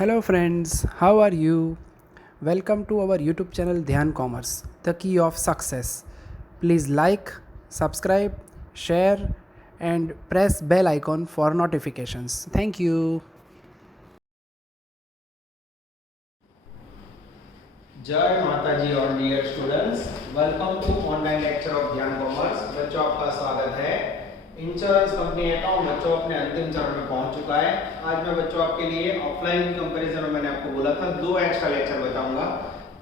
Hello friends, how are you? Welcome to our YouTube channel Dhyan Commerce, the key of success. Please like, subscribe, share and press bell icon for notifications. Thank you. जय माता जी और dear students, welcome to online lecture of Dhyan commerce. बच्चों आपका स्वागत है। Insurance company account बच्चों अपने अंतिम चरण में पहुंच चुका है। आज मैं बच्चों आपके लिए ऑफलाइन की कंपैरिजन में मैंने आपको बोला था 2 एक्स्ट्रा लेक्चर बताऊंगा।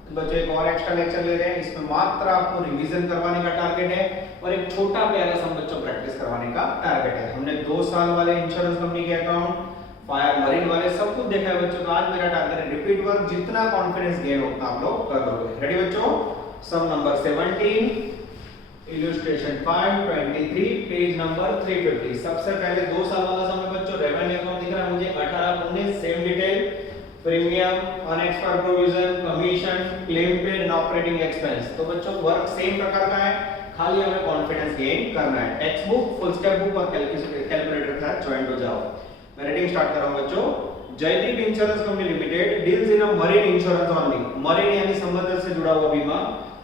तो बच्चों एक और एक्स्ट्रा लेक्चर ले रहे हैं, इसमें मात्र आपको रिवीजन करवाने का टारगेट है और एक छोटा प्यारा सा बच्चों प्रैक्टिस करवाने का टारगेट है। हमने 2 साल वाले इंश्योरेंस कंपनी के अकाउंट, फायर मरीन वाले सब कुछ देखा है बच्चों। तो आज मेरा टारगेट है रिपीट वर्क, जितना कॉन्फिडेंस गेन उतना आप लोग कर लोगे। रेडी बच्चों? सम नंबर 17, इलस्ट्रेशन 523, पेज नंबर 350। सबसे पहले 2 साल वाला सम बच्चों रेवेन्यू अकाउंट दिख रहा है मुझे 18 19, same detail, premium, unexpired provision, commission, claim paid and operating expense. तो बच्चों वर्क सेम प्रकार का है, खाली हमें कॉन्फिडेंस गेन करना है। Text book, full step book और कैलकुलेटर के साथ ज्वाइन हो जाओ। मैं रीडिंग स्टार्ट कर रहा हूं बच्चों। Jaydeep insurance company limited deals in a marine insurance only. Marine यानी समुद्र से जुड़ा हुआ बीमा।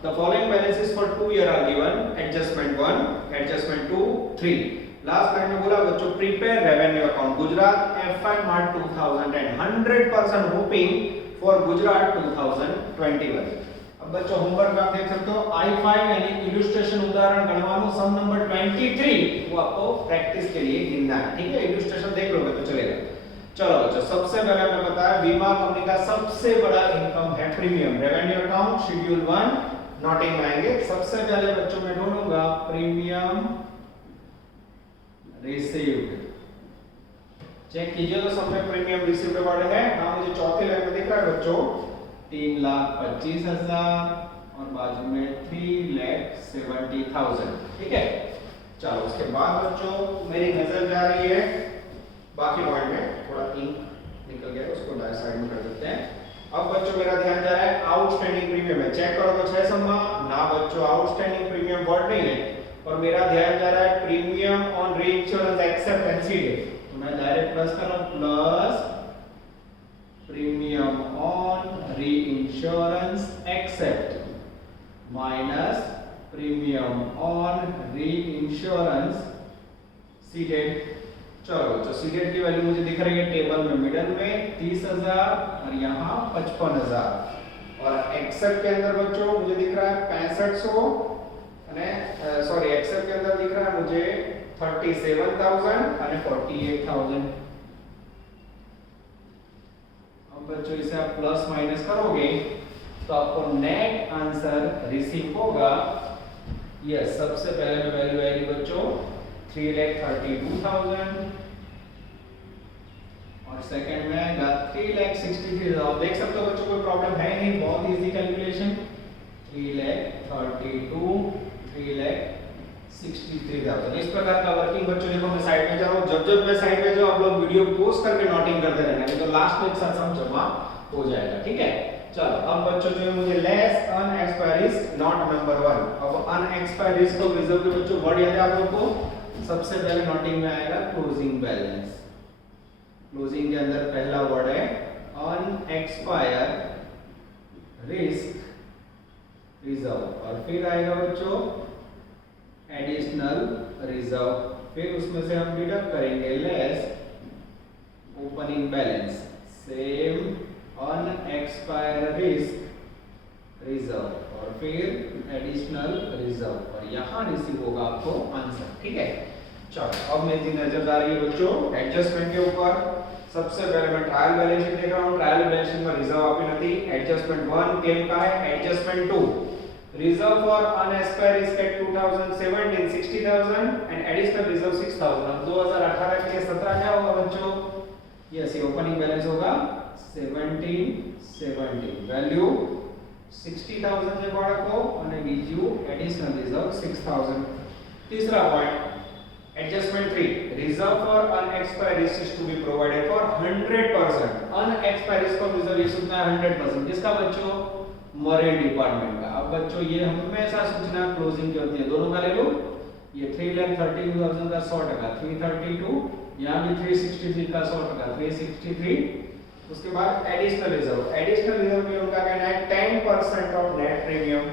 The following balances for 2 year are given. Adjustment 1, adjustment 2, 3। Last line में बोला बच्चों prepare revenue account Gujarat FY March 2010, 100% hoping for Gujarat 2021। अब बच्चों होमवर्क में आप देख सकते हो I5 यानी इलस्ट्रेशन उदाहरण गणवानो सम नंबर 23 वो आपको प्रैक्टिस के लिए गिनना है। ठीक है, इलस्ट्रेशन देख लोगे तो चलेगा। चलो बच्चों, सबसे पहले मैंने बताया बीमा कंपनी का सबसे बड़ा इनकम है premium. Revenue account schedule 1 noting में आएंगे। सबसे पहले बच्चों मैं ढूंढूंगा प्रीमियम रिसीव्ड। चेक कीजिए तो सब में प्रीमियम रिसीव्ड वर्ड है। हां मुझे चौथी लाइन में दिख रहा है बच्चों 3,25,000 और बाजू में 3,70,000। ठीक है, चलो उसके बाद बच्चों मेरी नजर जा रही है बाकी पॉइंट में, थोड़ा इंक निकल गया उसको साइड में कर देते हैं। अब बच्चों मेरा ध्यान जा रहा है आउटस्टैंडिंग प्रीमियम में। चेक करो तो 6 सम्मा ना बच्चों, आउटस्टैंडिंग प्रीमियम वर्ड नहीं है और मेरा ध्यान जा रहा है premium on reinsurance accept NCD. तो मैं डायरेक्ट प्लस कर रहा हूं, plus premium on reinsurance accept minus premium on reinsurance ceded. चलो तो सीडेड की वैल्यू मुझे दिख रही है टेबल में मिडल में 30,000 और यहाँ 55,000 और एक्सेप्ट के अंदर बच्चों मुझे दिख रहा है 6500 सॉरी एक्सेप्ट के अंदर दिख रहा है मुझे 37,000 और 48,000। अब बच्चों इसे आप प्लस माइनस करोगे तो आपको नेट आंसर रिसीव होगा। यस, सबसे पहले में वैल्यू आएगी बच्चों 3,32,000 और सेकंड में आएगा 3,63,000। आप देख सकते हो बच्चों कोई प्रॉब्लम है नहीं, बहुत इजी कैलकुलेशन। 3,32, 3,63,000। इस प्रकार का वर्किंग बच्चों देखो मैं साइड में जा रहा हूं। जब मैं साइड में जाऊं आप लोग वीडियो पॉज करके नोटिंग करते रहना, नहीं तो लास्ट में एक साथ सम जमा हो जाएगा। ठीक है, चलो अब बच्चों जो है मुझे less unexpired is not number 1। अब अनएक्सपायर्ड इज को रिजर्व के बच्चों वर्ड याद है आप लोगों को। सबसे पहले नोटिंग में आएगा क्लोजिंग बैलेंस। क्लोजिंग के अंदर पहला वर्ड है अनएक्सपायर्ड रिस्क रिजर्व और फिर आएगा बच्चों एडिशनल रिजर्व। फिर उसमें से हम डिडक्ट करेंगे less opening balance, same unexpired risk reserve और फिर एडिशनल रिजर्व और यहां रिसीव होगा आपको आंसर। ठीक है, चलो अब मेरी नजर आ रही है बच्चों एडजस्टमेंट के ऊपर। सबसे पहले मैं ट्रायल बैलेंस शीट देख रहा हूं। ट्रायल बैलेंस शीट में रिजर्व आपकी नहीं। एडजस्टमेंट 1 क्लेम का है। Adjustment 2 reserve for unexpired risk at 2017 60,000 and additional reserve 6,000। अब 2018 के लिए 17 क्या होगा बच्चों? यस, ये ओपनिंग बैलेंस होगा 1770 वैल्यू 60,000 છે બાળકો અને બીજું એડિશનલ રિઝર્વ 6,000। तीसरा point adjustment 3 reserve for unexpired risk to be provided for 100%। Unexpired risk का रिजर्व ये सूचना है 100%। किसका बच्चों? मरीन डिपार्टमेंट का। अब बच्चों ये हमेशा सूचना क्लोजिंग की होती है, दोनों का ले लो। ये 3,32,000 का 100%, 332, यहाँ भी 363 का 100%, 363 उसके बाद एडिशनल रिजर्व में उनका कहना है 10% ऑफ नेट प्रीमियम।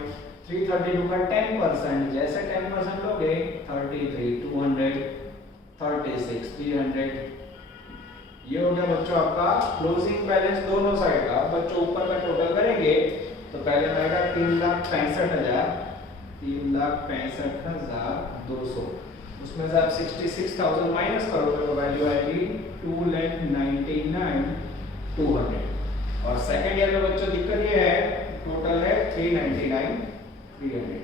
332 का 10%, जैसे 10% लोगे 33, 200, 36, 300। ये हो गया बच्चों आपका क्लोजिंग बैलेंस दोनों साइड का। अब बच्चों ऊपर का टोटल करेंगे तो पहले आएगा 3,65,000, 3,65,200। उसमें से आप 66,000 माइनस करोगे तो वैल्यू आएगी 2,99,200। और सेकंड ईयर में बच्चों दिक्कत ये है, टोटल है 3,99,300।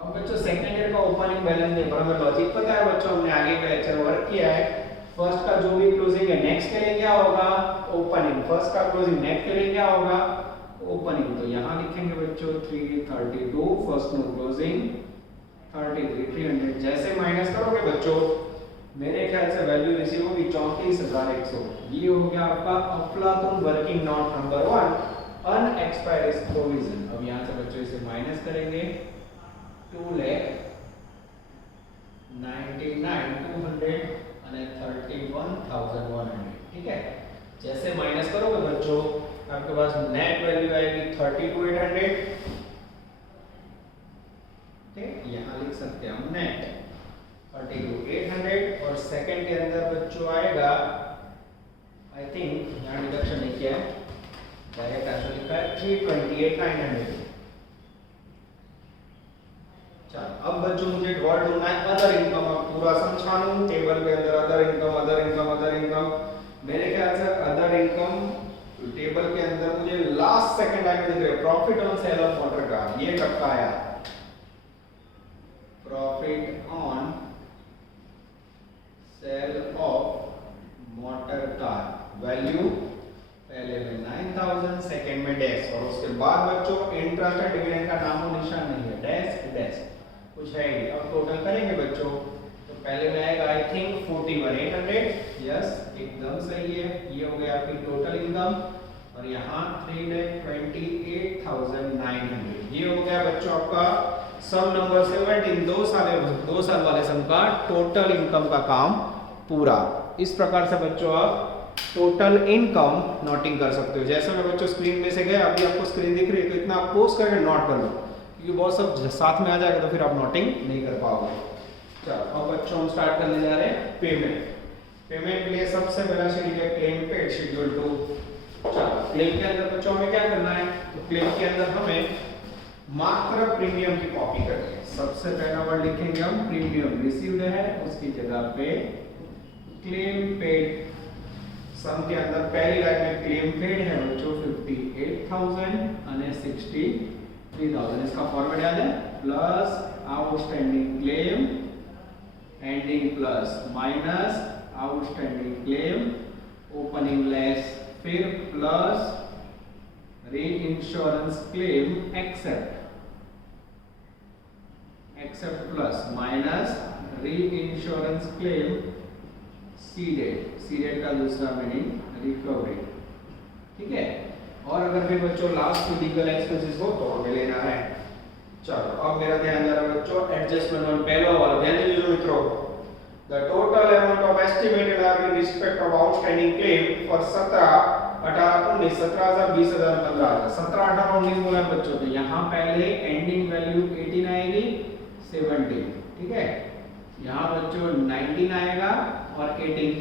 अब बच्चों सेकंड ईयर का ओपनिंग बैलेंस देखो, हमें लॉजिक पता है बच्चों, हमने आगे का लेक्चर वर्क किया है। फर्स्ट का जो भी क्लोजिंग है नेक्स्ट के लिए क्या होगा, ओपनिंग। फर्स्ट का क्लोजिंग नेक्स्ट के लिए क्या होगा, ओपनिंग। तो यहाँ लिखेंगे बच्चों 332, फर्स्ट नो क्लोजिंग 33, 300। जैसे माइनस करोगे बच्चों मेरे ख्याल से वैल्यू ऐसी होगी 34,100। ये हो गया आपका अफलातून working note number 1, unexpired provision. अब यहाँ से बच्चों इसे माइनस करेंगे 2,99,200 અને 31,100। ठीक है, जैसे माइनस करोगे बच्चों आपके पास नेट वैल्यू आएगी 32,800। ठीक, यहाँ लिख सकते हैं हम नेट 32,800। और सेकंड के अंदर बच्चों आएगा, आई थिंक यहाँ डिडक्शन नहीं किया है, डायरेक्ट आंसर लिखा है 328,900। चलो अब बच्चों मुझे वर्ड ढूंढना है अदर इनकम। अब पूरा समझाऊं टेबल के अंदर other income, other income, other income. मेरे ख्याल से अदर इनकम टेबल के अंदर मुझे लास्ट सेकंड लाइन में दिख रहा है profit on sale of motor car. ये कब का आया, profit on sale of motor car, value पहले में 9,000, सेकंड में डैश, और उसके बाद बच्चों इंटरेस्ट एंड डिविडेंड का नामो निशान नहीं है, डैश डैश कुछ है ही। अब टोटल करेंगे बच्चों तो पहले में आएगा आई थिंक 41,800। यस, एकदम सही है। ये हो गया आपकी टोटल इनकम। और यहाँ 328,900। ये हो गया बच्चों आपका सम नंबर 17, 2 साल वाले सम का टोटल इनकम का काम पूरा। इस प्रकार से बच्चों आप टोटल इनकम नोटिंग कर सकते हो। जैसे मैं बच्चों स्क्रीन में से गया, अभी आपको स्क्रीन दिख रही है तो इतना आप पोस्ट करके नोट कर लो, क्योंकि बहुत सब साथ में आ जाएगा तो फिर आप नोटिंग नहीं कर पाओगे। चलो अब बच्चों हम स्टार्ट करने जा रहे हैं पेमेंट। पेमेंट के लिए सबसे पहला शेड्यूल है क्लेम पेड, शेड्यूल 2। चलो क्लेम के अंदर बच्चों हमें क्या करना है, तो क्लेम के अंदर हमें मात्र प्रीमियम की कॉपी करनी है। सबसे पहला वर्ड लिखेंगे हम प्रीमियम रिसीव्ड है, उसकी जगह पे क्लेम पेड। सम के अंदर पहली लाइन में क्लेम पेड है बच्चों 58,000 અને 63,000। इसका फॉर्मेट याद है, plus outstanding claim ending plus minus outstanding claim opening less, फिर plus reinsurance claim accept plus minus reinsurance claim ceded का दूसरा मीनिंग रिकवरी। ठीक है, और अगर फिर बच्चों लास्ट में लीगल एक्सपेंसेस हो तो हमें लेना है। चलो अब मेरा ध्यान जा रहा है बच्चों एडजस्टमेंट ऑन पहला वाला, ध्यान दीजिए मित्रों। The total amount of estimated liability in respect of outstanding claim for 17, 18, 19, 17,000, 20,000, 15,000। 17, 18, 19 बोला बच्चों, तो यहाँ पहले एंडिंग वैल्यू 18 आएगी, 17। ठीक है, यहाँ बच्चों 19 आएगा और 18।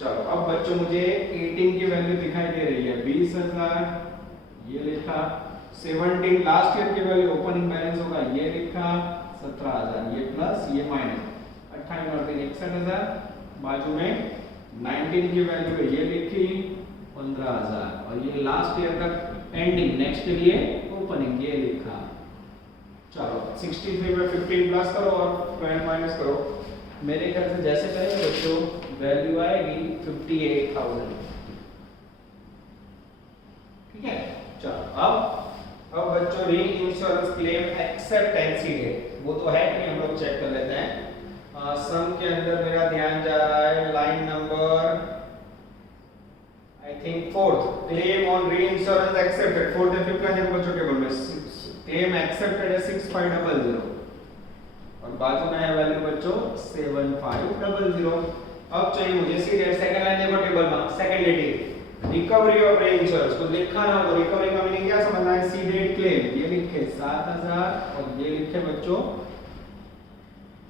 चलो अब बच्चों मुझे 18 की वैल्यू दिखाई दे रही है 20,000, ये लिखा। 17 लास्ट ईयर की वैल्यू ओपनिंग बैलेंस होगा, ये लिखा 17,000, ये प्लस ये माइनस 28 और 61,000। बाजू में 19 की वैल्यू है, ये लिखी 15,000, और ये लास्ट ईयर का एंडिंग नेक्स्ट के लिए ओपनिंग, ये लिखा। चलो 63 में 15 प्लस करो और 12 माइनस करो। मेरे ख्याल से जैसे करेंगे बच्चों वैल्यू आएगी 58,000। ठीक है, चलो अब बच्चों री इंश्योरेंस क्लेम एक्सेप्ट एनसीडी, वो तो है कि हम लोग चेक कर लेते हैं। सम के अंदर मेरा ध्यान जा रहा है line number I think 4th, claim on री insurance accepted. 4th and 5th line बच्चों टेबल में क्लेम एक्सेप्टेड है 6500, और बाजू में है वैल्यू बच्चों 7500। अब चाहिए मुझे सी डेट, सेकंड लाइन देखो टेबल में, सेकंड लेटिव रिकवरी ऑफ रेंजर्स को लिखा ना हो तो रिकवरी का मीनिंग क्या समझना है, सी डेट क्लेम, ये लिखे 7000 और ये लिखे बच्चों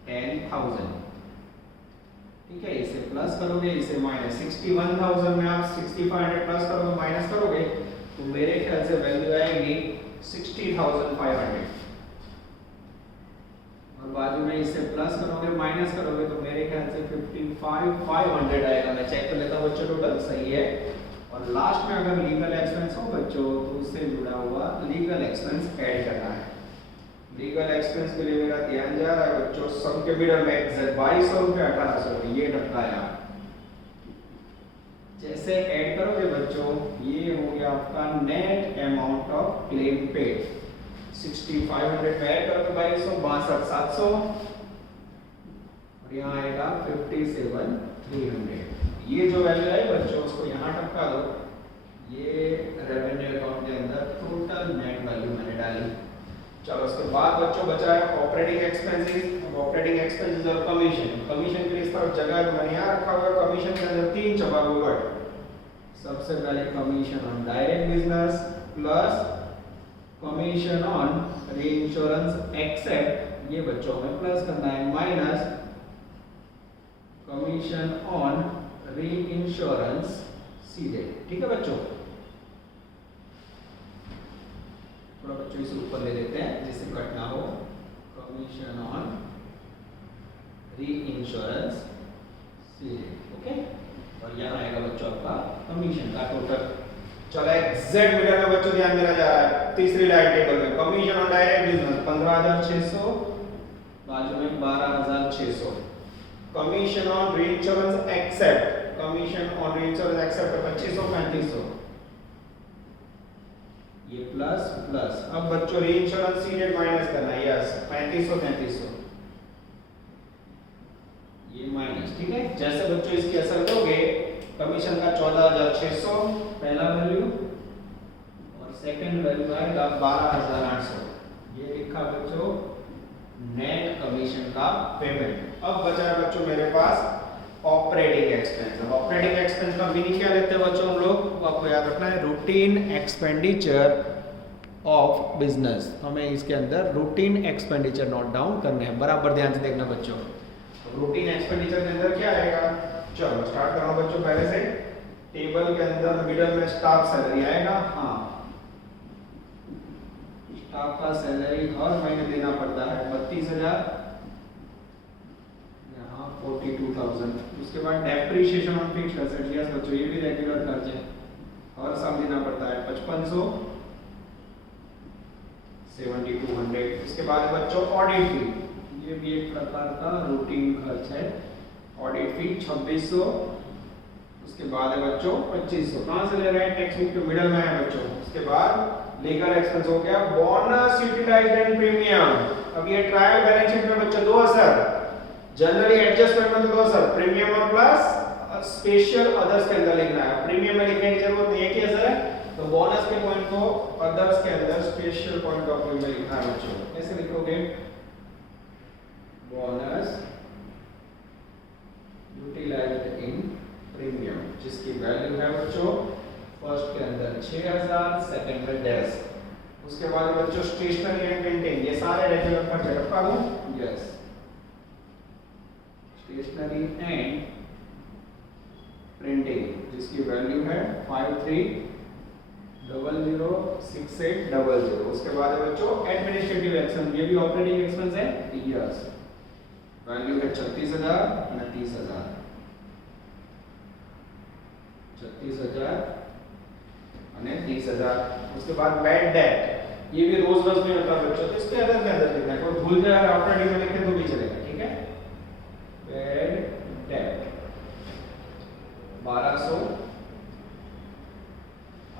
10000, ठीक है। इसे प्लस करोगे, इसे माइनस, 61000 में आप 6500 प्लस करोगे माइनस करोगे तो मेरे ख्याल से वैल्यू आएगी 60500, और बाजू में इसे प्लस करोगे माइनस करोगे तो मेरे ख्याल से 55500 आएगा। मैं चेक कर लेता हूँ बच्चों, टोटल सही है। और लास्ट में अगर लीगल एक्सपेंस हो बच्चों तो उससे जुड़ा हुआ लीगल एक्सपेंस ऐड करना है। लीगल एक्सपेंस के लिए मेरा ध्यान जा रहा है बच्चों, सम के मिडल में 2200 रुपये 1800 रुपये ये टपकाया, जैसे ऐड करोगे बच्चों ये हो गया आपका net amount of claim paid, 6500 में ऐड करोगे 2200 62700 और यहाँ आएगा 57300। ये जो वैल्यू है बच्चों उसको यहाँ टपका दो, ये रेवेन्यू अकाउंट के अंदर टोटल नेट वैल्यू मैंने डाली। चलो उसके बाद बच्चों बचा है ऑपरेटिंग एक्सपेंसेस। ऑपरेटिंग एक्सपेंसेस और कमीशन, कमीशन के लिए इस तरफ जगह है मैंने यहाँ रखा हुआ है। कमीशन के अंदर 3 जगह वर्ड, सबसे पहले commission on direct business plus commission on reinsurance accept, ये बच्चों में प्लस करना है, माइनस कमीशन ऑन रीइंश्योरेंस सीधे, ठीक है बच्चों। थोड़ा बच्चों इसे ऊपर ले लेते हैं जिससे कट ना हो, कमीशन ऑन रीइंश्योरेंस सीधे, ओके। और यहाँ आएगा बच्चों आपका कमीशन का टोटल। चलो एग्जैक्ट मिडल में बच्चों ध्यान देना जा रहा है, तीसरी लाइन टेबल में कमीशन ऑन डायरेक्ट बिजनेस 15600, बाजू में 12600, commission on reinsurance accept, commission on reinsurance accept 2500 3500, ये प्लस प्लस। अब बच्चों रीइंश्योरेंस सीडेड माइनस करना है, यस 3500 3300, ये माइनस, ठीक है। जैसे बच्चों इसकी असल दोगे, कमीशन का 14600 पहला वैल्यू और सेकंड वैल्यू आएगा 12800, ये लिखा बच्चों नेट कमीशन का पेमेंट। अब बचा है बच्चों मेरे पास ऑपरेटिंग एक्सपेंस। अब ऑपरेटिंग एक्सपेंस का मीनिंग क्या लेते हैं बच्चों हम लोग, वो आपको याद रखना है, रूटीन एक्सपेंडिचर ऑफ बिजनेस। हमें इसके अंदर रूटीन एक्सपेंडिचर नोट डाउन करने हैं, बराबर ध्यान से देखना बच्चों। रूटीन एक्सपेंडिचर के अंदर क्या आएगा, चलो स्टार्ट कर रहा हूं बच्चों पहले से। टेबल के अंदर मिडिल में स्टाफ सैलरी आएगा, हाँ स्टाफ का सैलरी हर महीने देना पड़ता है 32000, यहाँ 42000। उसके बाद depreciation on fixed assets, yes बच्चों ये भी रेगुलर खर्च है, हर साल देना पड़ता है 5500 7200। इसके बाद बच्चों ऑडिट फी, ये भी एक प्रकार का रूटीन खर्च है, ऑडिट फी 2600। उसके बाद है बच्चों 2500, कहां से ले रहे हैं, टेक्स्ट बुक के मिडिल में है बच्चों। उसके बाद लीगल एक्सपेंस हो गया, बोनस यूटिलाइज्ड एंड प्रीमियम। अब ये ट्रायल बैलेंस शीट में बच्चों 2 असर, जनरली एडजस्टमेंट में तो 2 असर, प्रीमियम और प्लस स्पेशल अदर्स के अंदर लिखना है। प्रीमियम में लिखने की जरूरत नहीं है कि असर है, तो बोनस के पॉइंट को अदर्स के अंदर स्पेशल पॉइंट ऑफ व्यू में लिखना है बच्चों। कैसे लिखोगे, बोनस यूटिलाइज्ड इन प्रीमियम, जिसकी वैल्यू है बच्चों फर्स्ट के अंदर 6000, सेकंड में डैश। उसके बाद बच्चों स्टेशनरी एंड प्रिंटिंग, ये सारे रेगुलर खर्च रखा दूं, यस स्टेशनरी एंड प्रिंटिंग, जिसकी वैल्यू है 53006800। उसके बाद है बच्चों एडमिनिस्ट्रेटिव एक्सपेंस, ये भी ऑपरेटिंग एक्सपेंस है, यस वैल्यू है 36000 39000, 36000 અને 30000। उसके बाद बैड डेट, ये भी रोज रोज में होता है बच्चों, तो इसके अंदर क्या अंदर लिखना है, कोई भूल जाए ऑपरेटिंग में लिखे तो भी चलेगा, ठीक है। बैड डेट 1200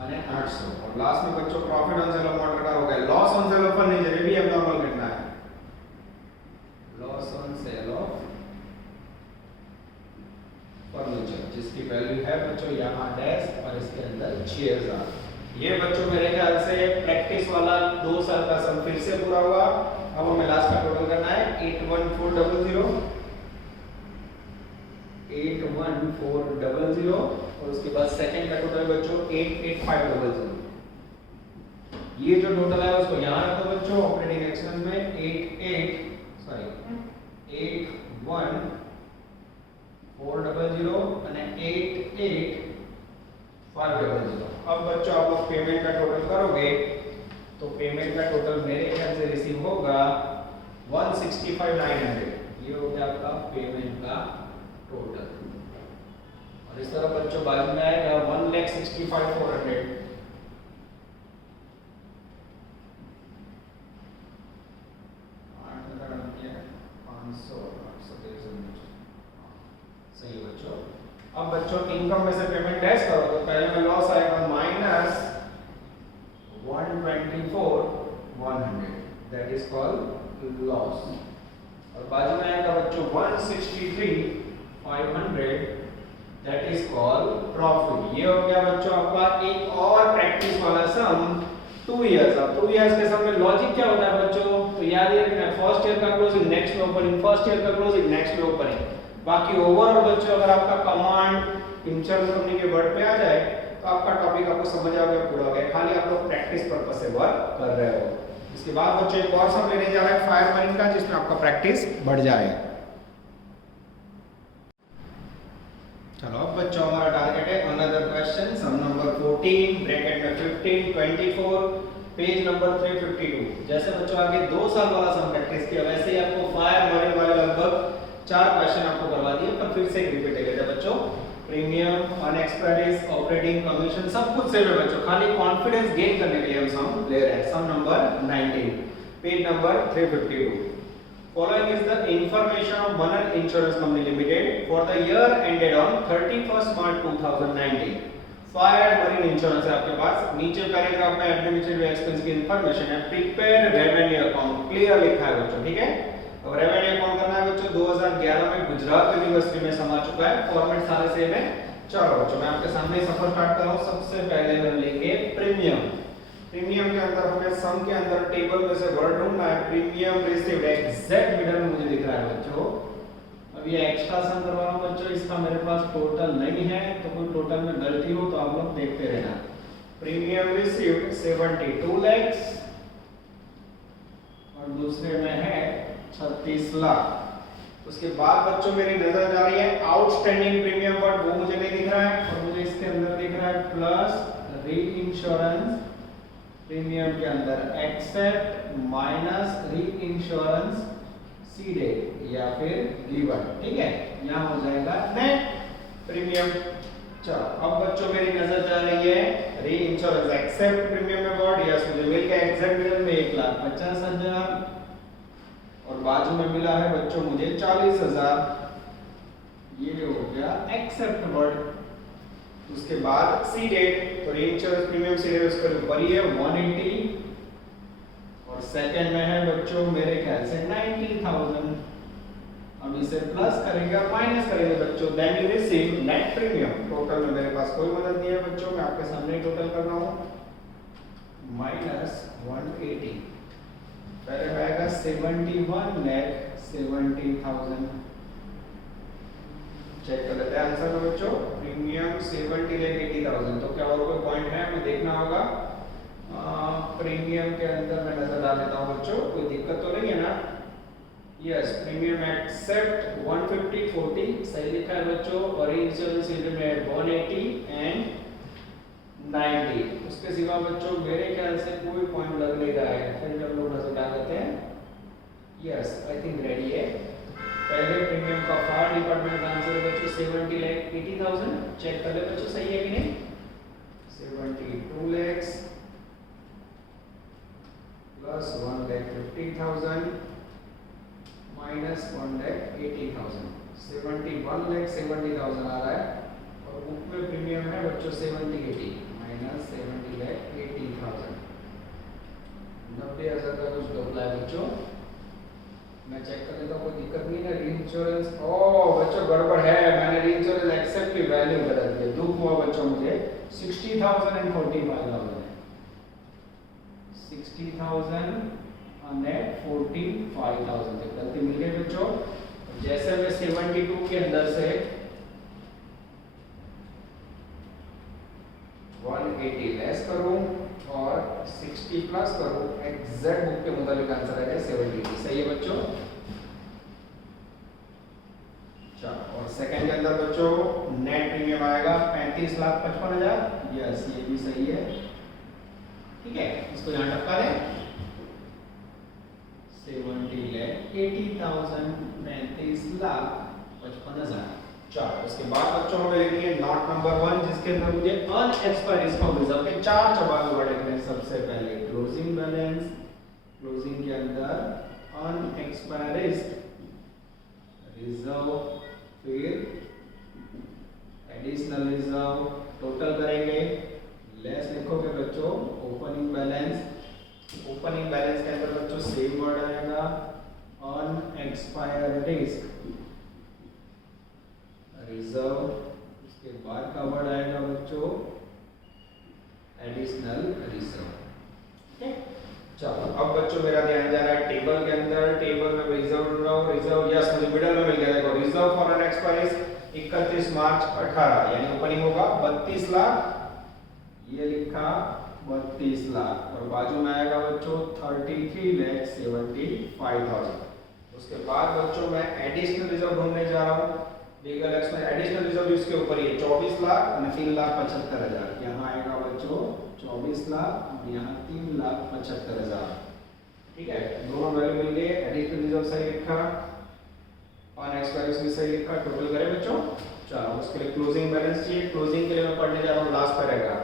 અને 800। और लास्ट में बच्चों profit on sale of motor car हो गया, loss on sale of furniture, ये भी एब्नॉर्मल घटना है, loss on sale of furniture, जिसकी वैल्यू है बच्चों यहाँ डैश और इसके अंदर 6000। ये बच्चों मेरे ख्याल से प्रैक्टिस वाला 2 साल का सम फिर से पूरा हुआ। अब हमें लास्ट का टोटल करना है 81400 81400 और उसके बाद सेकंड का टोटल बच्चों 88500। ये जो टोटल है उसको यहाँ रखो बच्चों ऑपरेटिंग एक्सपेंस में 81400 અને 88500। अब बच्चों आप लोग पेमेंट का टोटल करोगे तो पेमेंट का टोटल मेरे ख्याल से रिसीव होगा 165,900। ये हो गया आपका पेमेंट का टोटल। और इस तरह बच्चों बाद में आएगा 1,65,400। सही है बच्चों। अब बच्चों इनकम में से पेमेंट लेस करो तो पहले में लॉस आएगा minus 124,100, that is called loss. और बाजू में आएगा बच्चों 163,500, दैट इज कॉल्ड प्रॉफिट। ये हो गया बच्चों आपका एक और प्रैक्टिस वाला सम 2 इयर्स। अब 2 इयर्स के सम में लॉजिक क्या होता है बच्चों, तो याद रखना फर्स्ट ईयर का क्लोजिंग नेक्स्ट में ओपनिंग, फर्स्ट ईयर का क्लोजिंग नेक्स्ट में ओपनिंग। बाकी ओवरऑल बच्चों अगर आपका कमांड इंश्योरेंस कंपनी के वर्ड पे आ जाए तो आपका टॉपिक आपको समझ आ गया, पूरा हो गया। खाली आप लोग प्रैक्टिस पर्पस से वर्क कर रहे हो। इसके बाद बच्चों एक और सम लेने जा रहा है फायर मरीन का, जिसमें आपका प्रैक्टिस बढ़ जाए। चलो अब बच्चों हमारा टारगेट है अनदर क्वेश्चन, सम नंबर 14 ब्रैकेट में 15 24 पेज नंबर 352। जैसे बच्चों आगे 2 साल वाला सम प्रैक्टिस किया वैसे ही आपको फायर मरीन वाले लगभग 4 क्वेश्चन आपको करवा दिए, पर फिर से रिपीट है बच्चों। प्रीमियम, अनएक्सपेंडिस, ऑपरेटिंग कमीशन सब कुछ सेम है बच्चों, खाली कॉन्फिडेंस गेन करने के लिए हम सम ले रहे हैं। Sum number 19 page number 352। Following is the information of Manan Insurance Company Limited for the year ended on 31st March 2019। Fire marine insurance है आपके पास। नीचे पैराग्राफ में एडमिनिस्ट्रेटिव एक्सपेंस की इंफॉर्मेशन है। प्रिपेयर रेवेन्यू अकाउंट क्लियर लिखा है बच्चों, ठीक है। अब रेवेन्यू अकाउंट करना है बच्चों 2011 में गुजरात यूनिवर्सिटी में समा चुका है। फॉर्मेट सारे सेम है। चलो बच्चों मैं आपके सामने सफर स्टार्ट कर रहा हूं। सबसे पहले हम लेंगे प्रीमियम। प्रीमियम के अंदर हमें सम के अंदर टेबल में से वर्ड ढूंढना है। प्रीमियम रिसीव्ड एग्जैक्ट मिडल में मुझे दिख रहा है बच्चों। अब ये एक्स्ट्रा सम करवा रहा हूं बच्चों, इसका मेरे पास टोटल नहीं है, तो कोई टोटल में गलती हो तो आप लोग देखते रहना। प्रीमियम रिसीव्ड 72 लाख और दूसरे में है 36 लाख। उसके बाद बच्चों मेरी नजर जा रही है आउटस्टैंडिंग प्रीमियम वर्ड, वो मुझे नहीं दिख रहा है और मुझे इसके अंदर दिख रहा है प्लस री इंश्योरेंस प्रीमियम के अंदर एक्सेप्ट माइनस री इंश्योरेंस सीडेड या फिर गिवन, ठीक है। यहां हो जाएगा नेट प्रीमियम। चलो अब बच्चों मेरी नजर जा रही है री इंश्योरेंस एक्सेप्ट प्रीमियम में वर्ड, यस मुझे मिल गया एग्जैक्ट मिडल में 1,50,000 और बाजू में मिला है बच्चों मुझे 40,000। ये हो गया एक्सेप्ट वर्ड। उसके बाद सीडेड, तो री इंश्योरेंस प्रीमियम सीडेड उसके ऊपर ही है 180 और सेकंड में है बच्चों मेरे ख्याल से 90,000। अब इसे प्लस करेंगे और माइनस करेंगे बच्चों, then you receive net premium. Total में मेरे पास कोई मदद नहीं है बच्चों, मैं आपके सामने टोटल कर रहा हूं माइनस 180। पहले आएगा 71,70,000। चेक कर लेते हैं आंसर में बच्चों। प्रीमियम 70,80,000। तो क्या और कोई पॉइंट है हमें देखना होगा। प्रीमियम के अंदर मैं नजर डाल देता हूं बच्चों, कोई दिक्कत तो नहीं है ना। यस प्रीमियम एक्सेप्ट 150/40 सही लिखा है बच्चों और इंश्योरेंस में 180 एंड 90। उसके सिवा बच्चों मेरे ख्याल से कोई पॉइंट लग नहीं रहा है, फिर हम लोग नजर डाल लेते हैं। यस आई थिंक रेडी है। पहले प्रीमियम का फायर डिपार्टमेंट का आंसर है बच्चों 70,80,000। चेक कर ले बच्चों सही है कि नहीं। 72 lakhs प्लस 1,50,000 माइनस 1,80,000 71,70,000 आ रहा है और बुक में प्रीमियम है बच्चों 70,80 माइनस 70,80,000। 90,000 का कुछ डबल है बच्चों। मैं चेक कर लेता हूं कोई दिक्कत नहीं है। री इंश्योरेंस बच्चों गड़बड़ है, मैंने री इंश्योरेंस एक्सेप्ट की वैल्यू बदल दी है। दुख हुआ बच्चों मुझे 60,000 एंड 45,000 है। 60,000 नेट 45,000 तक गलती मिल गई बच्चों। जैसे मैं 72 के अंदर से करूं और 60 प्लस करूं, एग्जैक्ट बुक के मुताबिक आंसर आएगा 70। सही है बच्चों? चलो, और सेकंड के अंदर बच्चों नेट प्रीमियम आएगा 35,55,000। यस, ये भी सही है। ठीक है, इसको यहां टपका दें। 70,80,000, 35,55,000। चलो, उसके बाद बच्चों हमें लिखनी है नोट नंबर 1, जिसके अंदर मुझे अनएक्सपायर्ड स्टॉक रिजर्व के 4 जवाब वर्ड लिखने हैं। सबसे पहले क्लोजिंग बैलेंस, क्लोजिंग के अंदर अनएक्सपायर्ड रिजर्व, फिर एडिशनल रिजर्व, टोटल करेंगे, लेस लिखोगे बच्चों ओपनिंग बैलेंस। ओपनिंग बैलेंस के अंदर बच्चों सेम वर्ड आएगा अनएक्सपायर्ड रिजर्व। उसके बाद का वर्ड आएगा बच्चों एडिशनल रिजर्व। ठीक है, चलो अब बच्चों मेरा ध्यान जा रहा है टेबल के अंदर। टेबल में रिजर्व ढूंढ रहा हूं। रिजर्व, यस, मुझे मिडिल में मिल गया। देखो, रिजर्व फॉर अनएक्सपायर्ड 31 मार्च 18, यानी ओपनिंग होगा 32 लाख, ये लिखा 32 लाख, और बाजू में आएगा बच्चों 33,75,000। उसके बाद बच्चों मैं एडिशनल रिजर्व ढूंढने जा रहा हूं। लीगल एक्सपेंस एडिशनल रिजर्व इसके ऊपर ही है 24 लाख और 3,75,000। यहाँ आएगा बच्चों 24 लाख और यहाँ 3,75,000। ठीक है, दोनों वैल्यू मिल गए। एडिशनल रिजर्व सही लिखा, अनएक्सपायर्ड भी सही लिखा। टोटल करें बच्चों। चलो, उसके लिए क्लोजिंग बैलेंस चाहिए। क्लोजिंग के लिए मैं पढ़ने जा रहा हूँ last paragraph.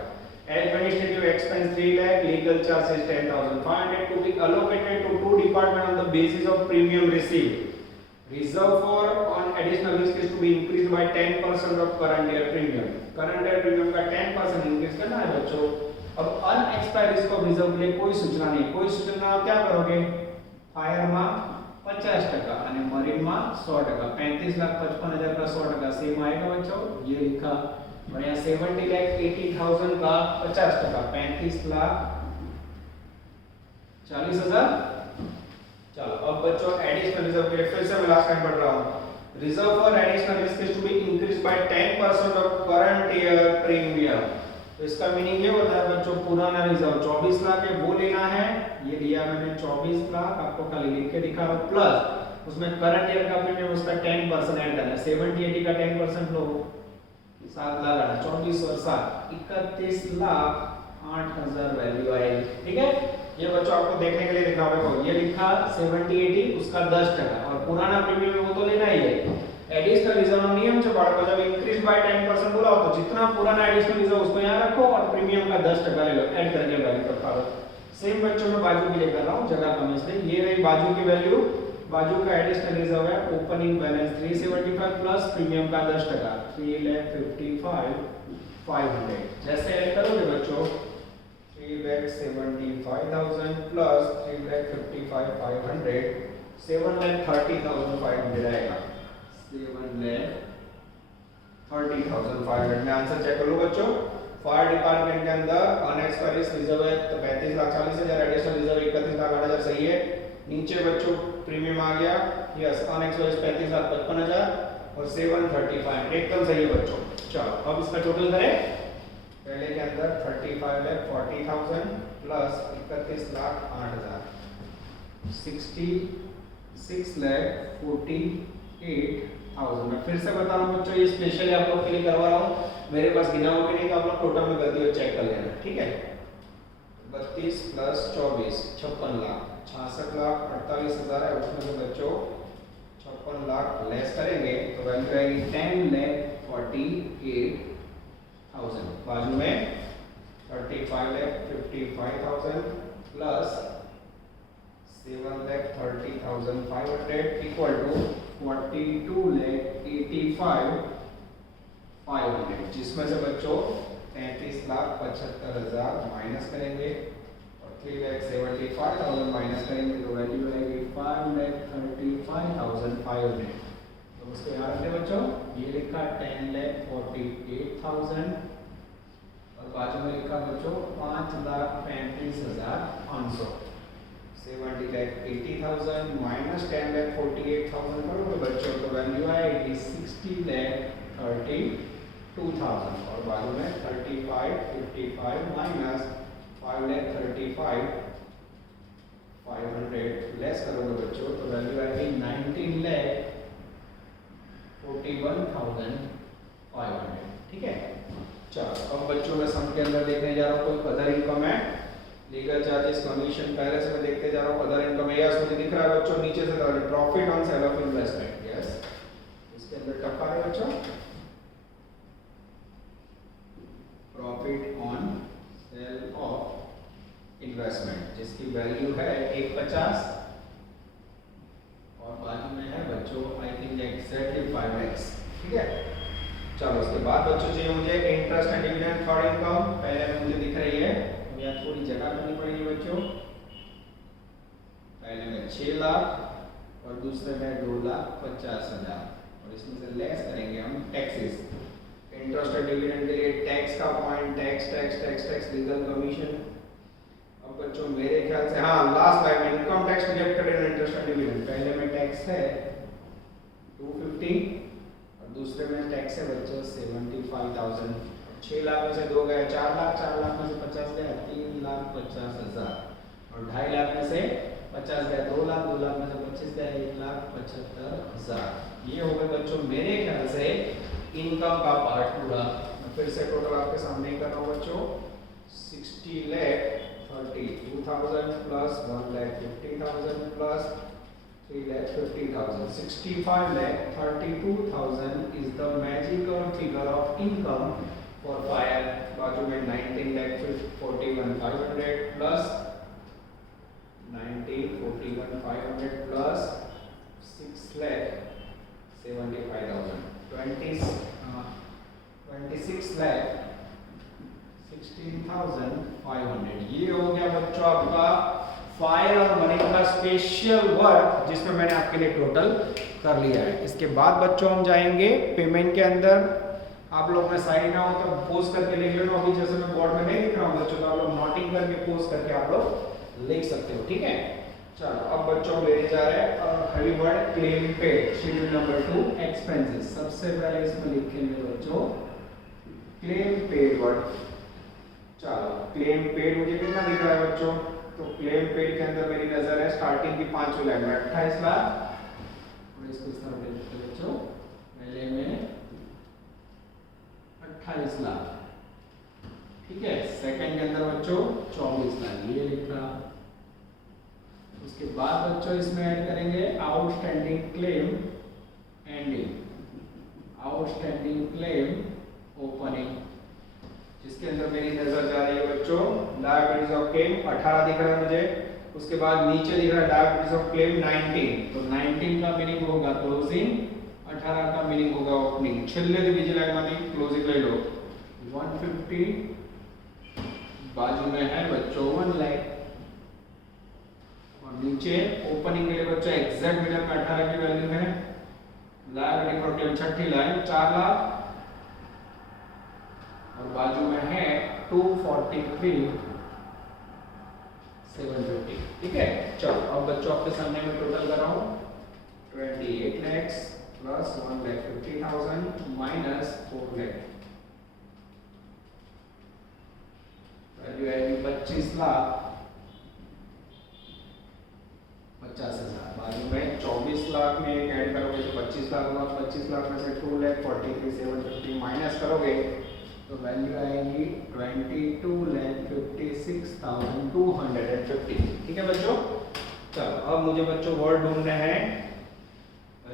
Administrative expense 3 lakh, legal charges 10,500 to be allocated to two departments on the basis of premium received. Reserve for on additional risk is to be increased by 10% of current year premium. Current year premium का 10% increase करना है बच्चों। अब unexpired risk of reserve के लिए कोई सूचना नहीं। कोई सूचना क्या करोगे? फायर में 50% અને मरीन में 100%। 35,55,000 का 100% सेम आएगा बच्चों, ये लिखा। और यहाँ 70,80,000 का 50%, 35,40,000। चलो, अब बच्चों एडिशनल रिजर्व के फिर से मैं लास्ट टाइम पढ़ रहा हूँ। Reserve for additional risk is to be increase by 10% of current year premium. तो इसका मीनिंग ये होता है बच्चों, पुराना रिजर्व 24 लाख है वो लेना है। ये लिया मैंने 24 लाख, आपको खाली लिख के दिखा रहा हूँ, प्लस उसमें करंट ईयर का प्रीमियम उसका 10% ऐड करना है। 70-80 का 10% लो, 7 लाख 24 और 7 31,08,000 वैल्यू आएगी। ठीक है, ये बच्चों आपको देखने के लिए दिखा होगा। ये लिखा 70-80, उसका 10% और पुराना प्रीमियम वो तो लेना ही है। एडिशनल रिजर्व नियम से बाहर जब इंक्रीज बाय 10% बोला हो तो जितना पुराना एडिशनल रिजर्व उसको यहाँ रखो और प्रीमियम का 10% ले लो, ऐड करके वैल्यू रखा लो। सेम बच्चों में बाजू के लिए कर रहा हूँ, जगह कम इसलिए। ये रही बाजू की वैल्यू। बाजू का एडिशनल रिजर्व है ओपनिंग बैलेंस 375 प्लस प्रीमियम का 10%, 3,55,500। जैसे ऐड करोगे बच्चों 3,75,000 प्लस 3,55,500, 7,30,500 आएगा। 7,30,500 में आंसर चेक कर लो बच्चों। फायर डिपार्टमेंट के अंदर अनएक्सपायर्ड रिजर्व है तो 35,40,000, एडिशनल रिजर्व 31,08,000 सही है। नीचे बच्चों प्रीमियम आ गया, यस, अनएक्सपायर्ड 35,55,000 और 7,35,500 एकदम सही है बच्चों। चलो, अब इसका टोटल करें। पहले के अंदर 35,40,000 प्लस 31,08,000, 66,48,000। मैं फिर से बता रहा हूँ बच्चों, ये स्पेशली आप लोग के लिए करवा रहा हूँ। मेरे पास गिना हुआ नहीं, तो आप लोग टोटल में गलती हो चेक कर लेना। ठीक है, 32 प्लस 24 56 लाख, 66,48,000 है। उसमें से बच्चों 56 लाख लेस करेंगे तो वैल्यू आएगी 10,48,000। बाजू में 35,55,000 प्लस 7,30,500 इक्वल टू 42,85,500, जिसमें से बच्चों 33,75,000 माइनस करेंगे और 3,75,000 माइनस करेंगे तो वैल्यू आएगी 5,35,500। तो उसको याद रखें बच्चों, ये लिखा 10,48,000 और बाजू में लिखा बच्चों 5,35,500। 70,80,000 माइनस 10,48,000 करोगे बच्चों तो वैल्यू आएगी 60,30,500। 2000 और बाजू में 35 55 माइनस 5,35,500 लेस करोगे बच्चों तो वैल्यू आएगी 19,41,500। ठीक है, चलो अब बच्चों में सम के अंदर देखने जा रहा हूँ कोई अदर इनकम है, लीगल चार्जेस कमीशन पहले से मैं देखते जा रहा हूँ अदर इनकम है। यस मुझे दिख रहा है बच्चों नीचे से profit on sale of investment. Yes इसके अंदर टप्पा है बच्चों profit on sale of investment जिसकी वैल्यू है 150 और बाजू में है बच्चों आई थिंक एग्जैक्टली 5x। ठीक है, चलो उसके बाद बच्चों चाहिए मुझे interest and dividend third income. पहले मुझे दिख रही है, यहाँ थोड़ी जगह करनी पड़ेगी बच्चों। पहले में 6 लाख और दूसरे में 2,50,000 और इसमें से लेस करेंगे हम टैक्सेस। इंटरेस्ट और डिविडेंड के लिए टैक्स का पॉइंट टैक्स लीगल कमीशन। अब बच्चों मेरे ख्याल से हाँ लास्ट लाइन में इनकम टैक्स डिडक्टेड इन इंटरेस्ट और डिविडेंड। पहले में टैक्स है 250 और दूसरे में टैक्स है बच्चों 75,000। 6 लाख में से 2 गए 4 लाख, 4 लाख में से 50 गए 3,50,000 और 2.5 लाख में से 50 गए 2 लाख, 2 लाख में से 25 गए 1,75,000। ये हो गए बच्चों मेरे ख्याल से इनकम का पार्ट पूरा। मैं फिर से टोटल आपके सामने ही कर रहा हूँ बच्चों 60,32,000 plus 1,50,000 plus 3,50,000 65,32,000 is the magical figure of income for fire। बाजू में 19,41,500 प्लस 19,41,500 प्लस 6,75,000 26,16,500। ये हो गया बच्चों आपका फायर और मनी का स्पेशल वर्क जिसमें मैंने आपके लिए टोटल कर लिया है। इसके बाद बच्चों हम जाएंगे पेमेंट के अंदर। आप लोग में साइड ना हो तो पोज करके लिख लेना। अभी जैसे मैं बोर्ड में नहीं लिख रहा हूँ बच्चों तो आप लोग नोटिंग करके पोज करके आप लोग लिख सकते हो। ठीक है, चलो अब बच्चों लेने जा रहे हैं heavy word claim paid schedule number 2 expenses. सबसे पहले इसमें लिखेंगे बच्चों क्लेम पेड वर्ड। चलो क्लेम पेड मुझे कितना दिख रहा है बच्चों, तो क्लेम पेड के अंदर मेरी नजर है स्टार्टिंग की 5वीं लाइन में 28 लाख और इसको इस तरह लिखते हैं बच्चों पहले में 28 लाख। ठीक है, सेकंड के अंदर बच्चों 24 लाख ये लिख रहा। उसके बाद बच्चों इसमें ऐड करेंगे outstanding claim ending, outstanding claim opening जिसके अंदर मेरी नजर जा रही है बच्चों लायबिलिटीज ऑफ क्लेम 18 दिख रहा है मुझे। उसके बाद नीचे दिख रहा है लायबिलिटीज ऑफ क्लेम 19, तो 19 का मीनिंग होगा क्लोजिंग, 18 का मीनिंग होगा ओपनिंग। छिल्ले दी बीजी लाइन में क्लोजिंग ले लो 150 बाजू में है बच्चों 1 लाख और नीचे ओपनिंग के लिए बच्चों एग्जैक्ट मिडल में 18 की वैल्यू है। Liability for claim Chhathi line 4 lakh और बाजू में है 243,750। ठीक है, चलो अब बच्चों आपके सामने में टोटल कर रहा हूं 28 lakhs plus 1,50,000 minus 4 lakh value आएगी 25,50,000। बाजू में 24 लाख में एक ऐड करोगे तो 25 लाख होगा। 25 लाख में से 2,43,750 माइनस करोगे तो वैल्यू आएगी 22,56,250। ठीक है बच्चों, चलो अब मुझे बच्चों वर्ड ढूंढने हैं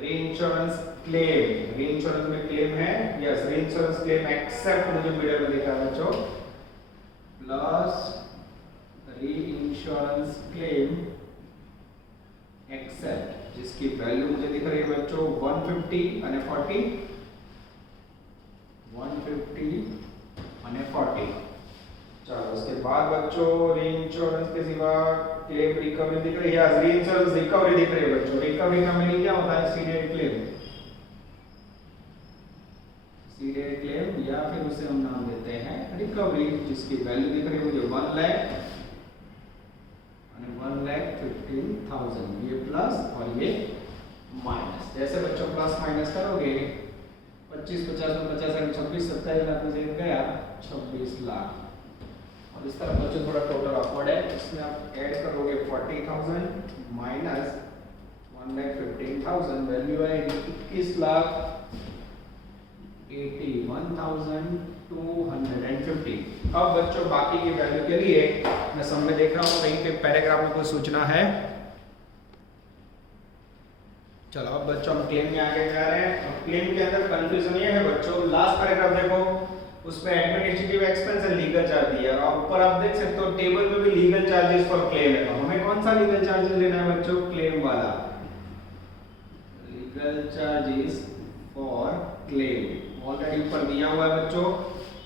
रीइंश्योरेंस क्लेम। रीइंश्योरेंस में क्लेम है, यस रीइंश्योरेंस क्लेम एक्सेप्ट मुझे मिडल में लिखा है बच्चों प्लस रीइंश्योरेंस क्लेम एक्सेप्ट जिसकी वैल्यू मुझे दिख रही है बच्चों 150 અને 40 150 અને 40। चलो उसके बाद बच्चों रीइंश्योरेंस के सिवा क्लेम रिकवरी दिख रही है, रीइंश्योरेंस रिकवरी दिख रही है बच्चों। रिकवरी का मीनिंग क्या होता है, सीडेड क्लेम, सीडेड क्लेम या फिर उसे हम नाम देते हैं रिकवरी जिसकी वैल्यू दिख रही है मुझे 1 लाख और 1,15,000। ये प्लस और ये माइनस। जैसे बच्चों प्लस माइनस करोगे 25 50 में 50 एंड 26 27 लाख में से एक गया 26 लाख। और इस तरह बच्चों थोड़ा टोटल ऑकवर्ड है, इसमें आप ऐड करोगे 40,000 माइनस 1,15,000, वैल्यू आएगी 21 लाख 81,250। अब बच्चों बाकी की वैल्यू के लिए मैं सब में देख रहा हूँ कहीं पे पैराग्राफ में कोई सूचना है। चलो अब बच्चों हम क्लेम में आगे जा रहे हैं। अब क्लेम के अंदर कंफ्यूजन ये है बच्चों, लास्ट पैराग्राफ देखो उसमें administrative expense and legal charge दिया है और ऊपर आप देख सकते हो टेबल में भी लीगल चार्जेस फॉर क्लेम है। तो हमें कौन सा लीगल चार्जेस लेना है बच्चों? क्लेम वाला, legal charges for claim already ऊपर दिया हुआ है बच्चों।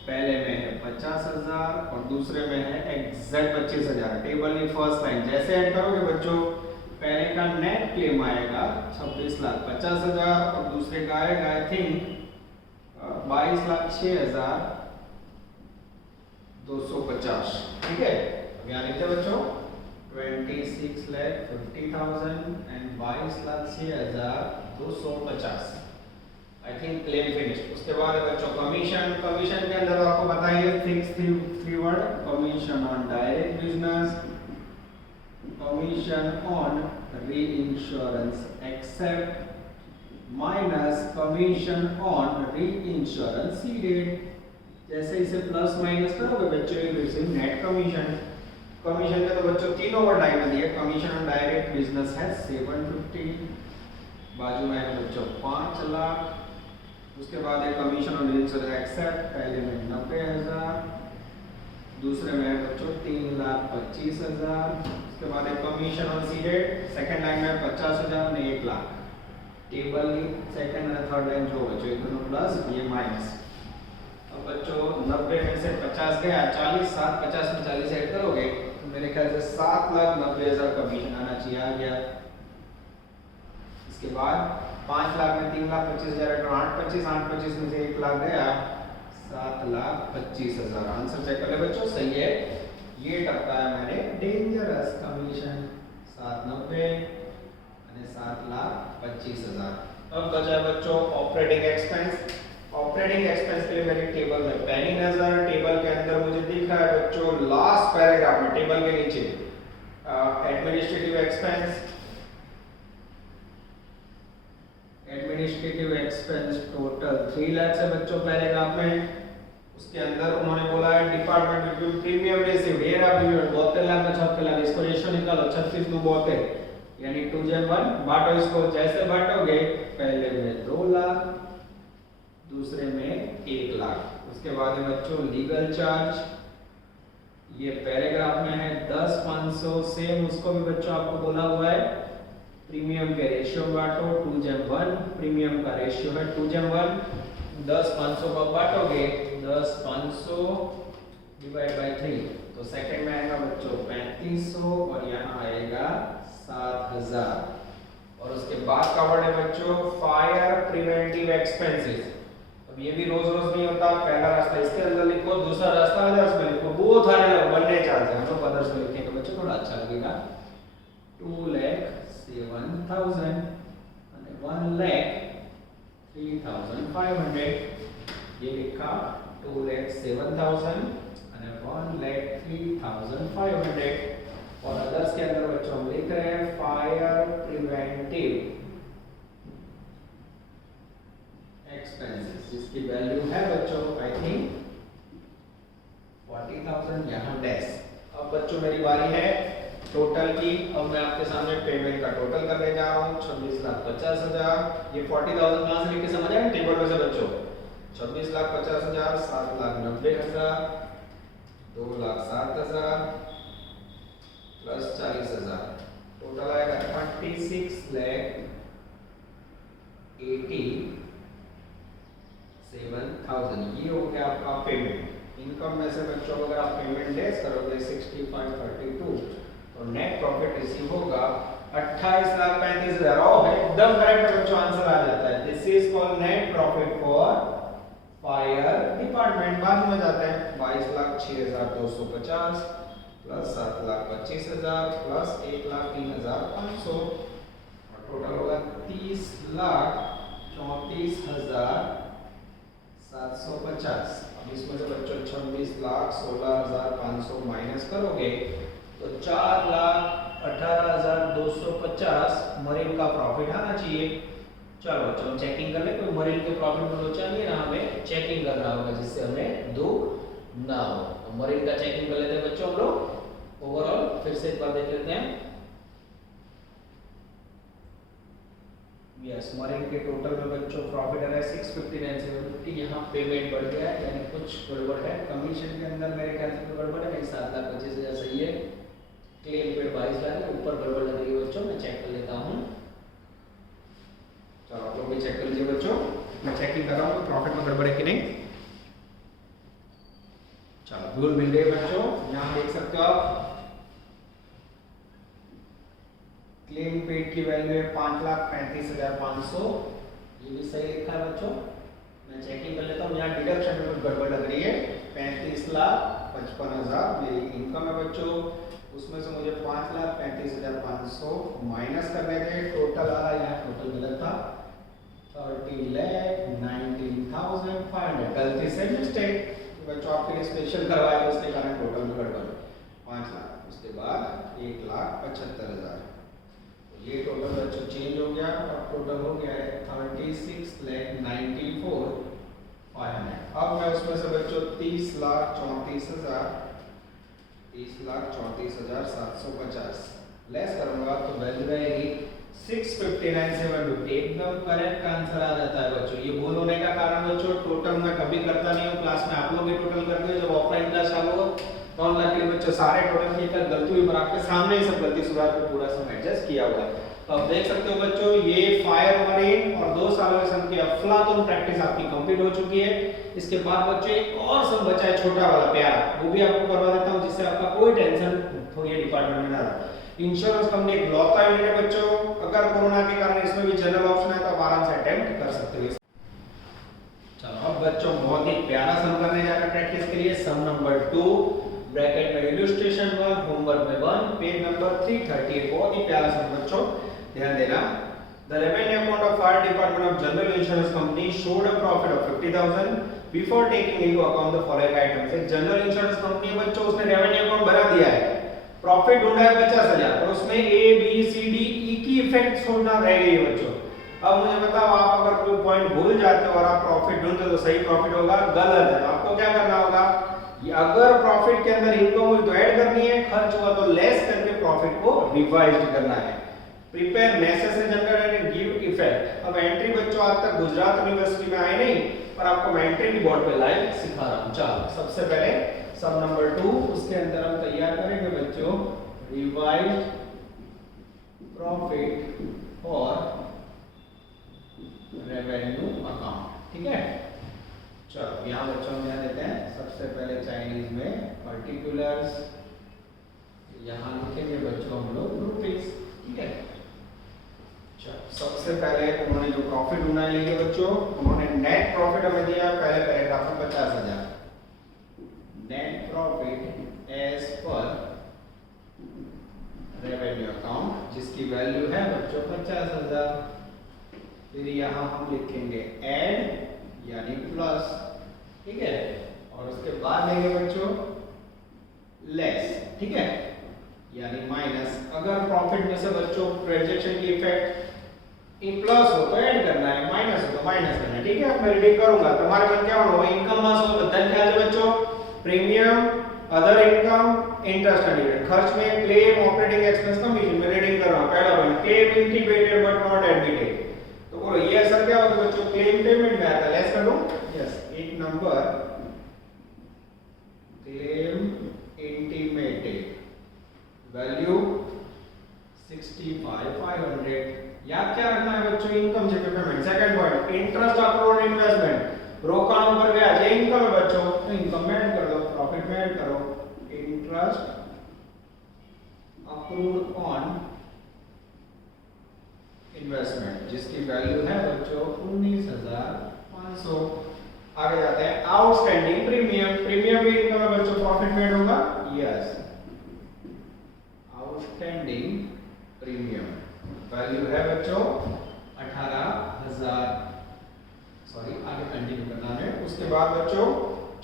पहले में है 50,000 और दूसरे में है एग्जैक्ट 25,000। टेबल की फर्स्ट लाइन जैसे ऐड करोगे बच्चों, पहले का नेट क्लेम आएगा 26,50,000 और दूसरे का आएगा आई थिंक 22,06,250। ठीक है, अब यहाँ लिखते हैं बच्चों 26,50,000 and 22,06,250। I think claim finish. उसके बाद है बच्चों कमीशन। कमीशन के अंदर आपको बताइए fix three word, commission on direct business, commission on reinsurance except minus commission on reinsurance ceded। जैसे इसे प्लस माइनस करोगे बच्चों ये नेट कमीशन। कमीशन में तो बच्चों तीनों वर्ड लाइन में दिए। कमीशन ऑन डायरेक्ट बिजनेस है 750, बाजू में है बच्चों 5 लाख। उसके बाद है कमीशन ऑन reinsurance except, पहले में 90,000, दूसरे में है बच्चों 3,25,000। उसके बाद एक commission on seeded, second line में 50,000 ने 1 लाख। टेबल सेकंड और थर्ड लाइन जो बच्चों ये दोनों प्लस ये माइनस। अब बच्चों 90 में से 50 गया 40, 7 50 में 40 ऐड करोगे तो मेरे ख्याल से 7,90,000 कमीशन आना चाहिए, आ गया। इसके बाद 5 लाख में 3,25,000 ऐड करो, 8 25 में से 1 लाख गया 7,25,000। आंसर चेक कर ले बच्चों, सही है। ये टपका है मैंने डेंजरस कमीशन 790 અને 7,25,000। अब बचा बच्चों ऑपरेटिंग एक्सपेंस। ऑपरेटिंग एक्सपेंस के लिए मेरी टेबल में पहली नजर, टेबल के अंदर मुझे दिख रहा है बच्चों लास्ट पैराग्राफ में टेबल के नीचे administrative expense. Administrative expense total 3 lakh है बच्चों पैराग्राफ में। उसके अंदर उन्होंने बोला है डिपार्टमेंट बिटवीन प्रीमियम रिसीव्ड, ये रहा प्रीमियम 72 लाख में 76 लाख। इसको रेशियो निकालो 36 टू 72 यानी 2/1। बांटो इसको, जैसे बांटोगे पहले में 2 लाख, दूसरे में 1 लाख। उसके बाद है बच्चों लीगल चार्ज, ये पैराग्राफ में है 10,500। सेम उसको भी बच्चों आपको बोला हुआ है प्रीमियम के रेशियो बांटो 2/1। प्रीमियम का रेशियो है 2/1। 10,500 को बांटोगे 10,500 डिवाइड बाय 3 तो सेकंड में आएगा बच्चों 3,500 और यहाँ आएगा 7,000। और उसके बाद का वर्ड है बच्चों फायर प्रिवेंटिव एक्सपेंसेस। अब ये भी रोज रोज नहीं होता, पहला रास्ता इसके अंदर लिखो, दूसरा रास्ता अदर्स में लिखो। बोथ आर बनने चार्ज है, हम लोग अदर्स में लिखेंगे बच्चों, थोड़ा अच्छा लगेगा। 2,07,000 અને 1,03,500 ये लिखा 2,07,000 અને 1,03,500। और अदर्स के अंदर बच्चों हम लिख रहे हैं फायर प्रिवेंटिव एक्सपेंसेस जिसकी वैल्यू है बच्चों आई थिंक 40,000, यहाँ डैश। अब बच्चों मेरी बारी है टोटल की। अब मैं आपके सामने पेमेंट का टोटल करने जा रहा हूँ 26,50,000। ये 40,000 कहाँ से लेके समझ आए टेबल में से बच्चों? 26,50,000, 7,90,000, 2,07,000 प्लस 40,000, टोटल आएगा 26,87,000। ये हो गया आपका पेमेंट। इनकम में से बच्चों अगर आप पेमेंट लेस करोगे 65,32 तो नेट प्रॉफिट रिसीव होगा 28,35,000। एकदम करेक्ट बच्चों, आंसर आ जाता है। This is called net profit for fire department. बाद में जाते हैं 22,06,250 प्लस 7,25,000 प्लस 1,03,500 और टोटल होगा 30,34,000 750। अब इसमें से बच्चों 26,16,500 माइनस करोगे तो 4,18,250 मरीन का प्रॉफिट आना चाहिए। चलो बच्चों हम चेकिंग कर ले, कोई मरीन के प्रॉफिट में लोचा नहीं है ना, हमें चेकिंग करना होगा जिससे हमें दुख ना हो। तो मरीन का चेकिंग कर लेते हैं बच्चों हम लोग ओवरऑल, फिर से एक बार देख लेते हैं। यस, मरीन के टोटल में बच्चों प्रॉफिट आ रहा है 659,750। यहाँ पेमेंट बढ़ गया है यानी कुछ गड़बड़ है, कमीशन के अंदर मेरे ख्याल से कोई गड़बड़ है नहीं, 7,25,000 सही है। क्लेम पे 22 लाख है, ऊपर गड़बड़ लग रही है बच्चों, मैं चेक कर लेता हूँ। चलो आप लोग भी चेक कर लीजिए बच्चों, मैं चेकिंग कर रहा हूँ प्रॉफिट में गड़बड़ है कि नहीं। चलो भूल मिल गई बच्चों, यहाँ देख सकते हो आप क्लेम पेड की वैल्यू है 5,35,500, ये भी सही लिखा है बच्चों। मैं चेकिंग कर लेता हूँ, यहाँ डिडक्शन में कुछ गड़बड़ लग रही है। 35,55,000 मेरी इनकम है बच्चों, उसमें से मुझे 5,35,500 माइनस करने थे, टोटल आ रहा है यहाँ टोटल गलत था 30,19,500, गलती से मिस्टेक बच्चों आपके लिए स्पेशल करवाया तो उसके कारण टोटल में गड़बड़ 5 लाख, उसके बाद 1,75,000, ये टोटल बच्चों चेंज हो गया और टोटल हो गया है 36,94,500। अब मैं उसमें से बच्चों 30,34,750 लेस करूंगा तो वैल्यू रहेगी 659,750। एकदम करेक्ट आंसर आ जाता है बच्चों। ये भूल होने का कारण बच्चों, टोटल मैं कभी करता नहीं हूँ क्लास में, आप लोग भी टोटल करते हो जब ऑफलाइन क्लास चालू हो तो ऑनलाइन के लिए बच्चों सारे टोटल की एक गलती हुई पर आपके सामने ही सब गलती सुधार के पूरा सब एडजस्ट किया हुआ है। तो आप देख सकते हो बच्चों ये फायर मरीन और 2 सालों के सम की अफलातून प्रैक्टिस आपकी कंप्लीट हो चुकी है। इसके बाद बच्चों एक और सम बचा है छोटा वाला प्यारा, वो भी आपको करवा देता हूँ जिससे आपका कोई टेंशन थोड़ी डिपार्टमेंट में ना रहे। इंश्योरेंस कंपनी एक लौता यूनिट है बच्चों, अगर कोरोना के कारण इसमें भी जनरल ऑप्शन है तो आप आराम से अटेम्प्ट कर सकते हो। चलो अब बच्चों बहुत ही प्यारा सम करने जा रहे हैं प्रैक्टिस के लिए। सम नंबर 2 ब्रैकेट में इलस्ट्रेशन 1, होमवर्क में 1, पेज नंबर 338। बहुत ही प्यारा सम बच्चों, ध्यान देना। The revenue account of fire department of general insurance company showed a profit of 50,000 before taking into account the following items। एक जनरल इंश्योरेंस कंपनी है बच्चों, उसने रेवेन्यू अकाउंट बना दिया है, प्रॉफिट ढूंढा है 50,000 और उसमें A B C D E की इफेक्ट छोड़ना रह गई है बच्चों। अब मुझे बताओ आप अगर कोई पॉइंट भूल जाते हो और आप प्रॉफिट ढूंढते हो तो सही प्रॉफिट होगा, गलत है। तो आपको क्या करना होगा, अगर प्रॉफिट के अंदर इनकम हुई तो ऐड करनी है, खर्च हुआ तो लेस करके प्रॉफिट को रिवाइज करना है। Prepare necessary general and give effect. अब एंट्री बच्चों आज तक गुजरात यूनिवर्सिटी में आए नहीं पर आपको मैं एंट्री की बोर्ड पे लाइव सिखा रहा हूं। चलो सबसे पहले सम नंबर 2, उसके अंदर हम तैयार करेंगे बच्चों रिवाइज्ड प्रॉफिट और रेवेन्यू अकाउंट, ठीक है। चलो यहाँ बच्चों हम ध्यान देते हैं, सबसे पहले चाइनीज में पर्टिकुलर्स, यहाँ लिखेंगे बच्चों हम लोग रुपीस, ठीक है। सबसे पहले उन्होंने जो प्रॉफिट ढूंढा लेंगे बच्चों, उन्होंने नेट प्रॉफिट हमें दिया पहले पैराग्राफ में 50,000, net profit as per revenue account जिसकी वैल्यू है बच्चों 50,000। फिर यहाँ हम लिखेंगे ऐड यानी प्लस, ठीक है, और उसके बाद लेंगे बच्चों लेस, ठीक है, यानी माइनस। अगर प्रॉफिट में से बच्चों प्रोजेक्शन की इफेक्ट प्लस हो तो ऐड करना है, माइनस हो तो माइनस करना है, ठीक है। अब मैं रीडिंग करूंगा, तुम्हारे मन क्या होगा, इनकम मास हो बदल क्या है बच्चों, premium, other income, interest and dividend. खर्च में क्लेम, ऑपरेटिंग एक्सपेंस, कमीशन। मैं रीडिंग कर रहा हूं, पहला point claim integrated but not admitted. तो बोलो ये असर क्या होगा बच्चों, क्लेम पेमेंट में आता है, लेस कर दूं, यस, एक नंबर क्लेम इंटीमेटेड वैल्यू 65,500। याद क्या रखना है बच्चों, इनकम से payment. Second point interest account investment, रोकाणों पर ब्याज, ये इनकम है बच्चों, तो इनकम में ऐड कर दो, प्रॉफिट में ऐड करो। इंटरेस्ट अक्रूड ऑन इन्वेस्टमेंट जिसकी वैल्यू है बच्चों 19,500। आगे जाते हैं आउटस्टैंडिंग प्रीमियम, प्रीमियम भी इनकम है बच्चों, प्रॉफिट में ऐड होगा, यस, आउटस्टैंडिंग प्रीमियम वैल्यू है बच्चों 18,000, सॉरी आगे कंटिन्यू करना है। उसके बाद बच्चों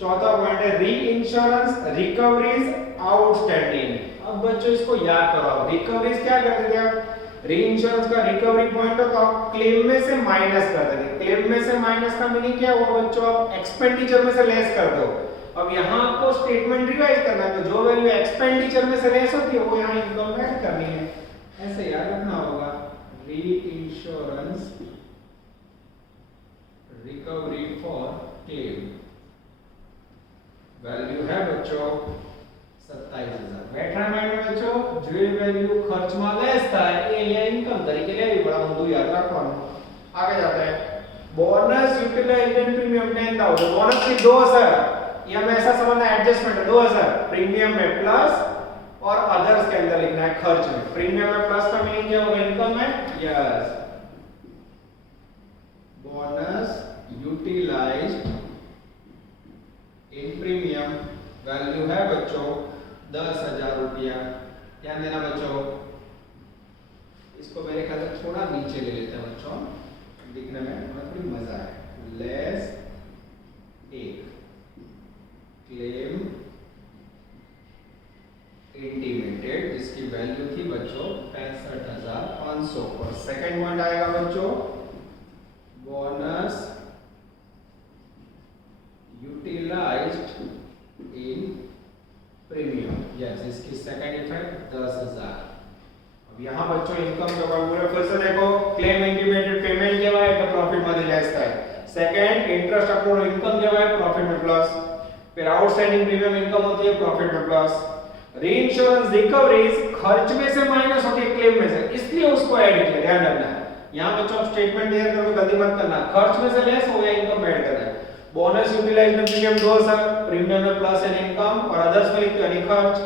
चौथा पॉइंट है री इंश्योरेंस रिकवरीज आउटस्टैंडिंग। अब बच्चों इसको याद करो, आप रिकवरीज क्या करते थे आप, री इंश्योरेंस का रिकवरी पॉइंट हो तो आप क्लेम में से माइनस कर देंगे। क्लेम में से माइनस का मीनिंग क्या हुआ बच्चों, आप एक्सपेंडिचर में से लेस कर दो। अब यहाँ आपको स्टेटमेंट रिवाइज करना है, तो जो वैल्यू एक्सपेंडिचर में से लेस होती है वो यहाँ इनकम में ऐड करनी है, ऐसे याद रखना होगा। री insurance recovery for claim value है बच्चों 27,000। બેઠા માઇન્ડ में बच्चों જે વેલ્યુ ખર્ચમાં લેસ થાય એ અહીંયા ઇન્કમ તરીકે લેવી પડે, ઊંધું યાદ રાખવાનું। आगे जाते हैं, बोनस यूटिलाइजेशन प्रीमियम 10,000, बोनस की 2,000, ये हमें ऐसा समझना है एडजस्टमेंट है 2,000 प्रीमियम में प्लस और अदर्स के अंदर लिखना है खर्च में। प्रीमियम में प्लस का मीनिंग क्या होगा, इनकम में, yes. Bonus utilised in premium value है बच्चों 10,000 रुपया। ध्यान देना बच्चों, इसको मेरे ख्याल से थोड़ा नीचे ले लेते हैं बच्चों, दिखने में थोड़ी मजा है। लेस एक क्लेम इंटीमेटेड जिसकी वैल्यू थी बच्चों 65,500 और सेकंड पॉइंट आएगा बच्चों bonus utilised in premium, yes, इसकी सेकंड इफेक्ट 10,000। अब यहाँ बच्चों इनकम जो पूरे फिर से देखो, क्लेम इंटीमेटेड पेमेंट કેવાય એટલે પ્રોફિટ માંથી લેસ થાય, सेकंड इंटरेस्ट अक्रूड इनकम કેવાય प्रॉफिट में प्लस, फिर आउटस्टैंडिंग प्रीमियम इनकम होती है प्रॉफिट में प्लस, रीइंश्योरेंस रिकवरीज खर्च में से माइनस होती है क्लेम में से, इसलिए उसको ऐड किया। ध्यान रखना है यहाँ बच्चों स्टेटमेंट क्लियर करो, गलती मत करना, खर्च में से लेस हो गया इनकम ऐड करना है। बोनस यूटिलाइजेशन प्रीमियम 2,000, प्रीमियम में प्लस एन इनकम और अदर्स में लिखते हैं खर्च।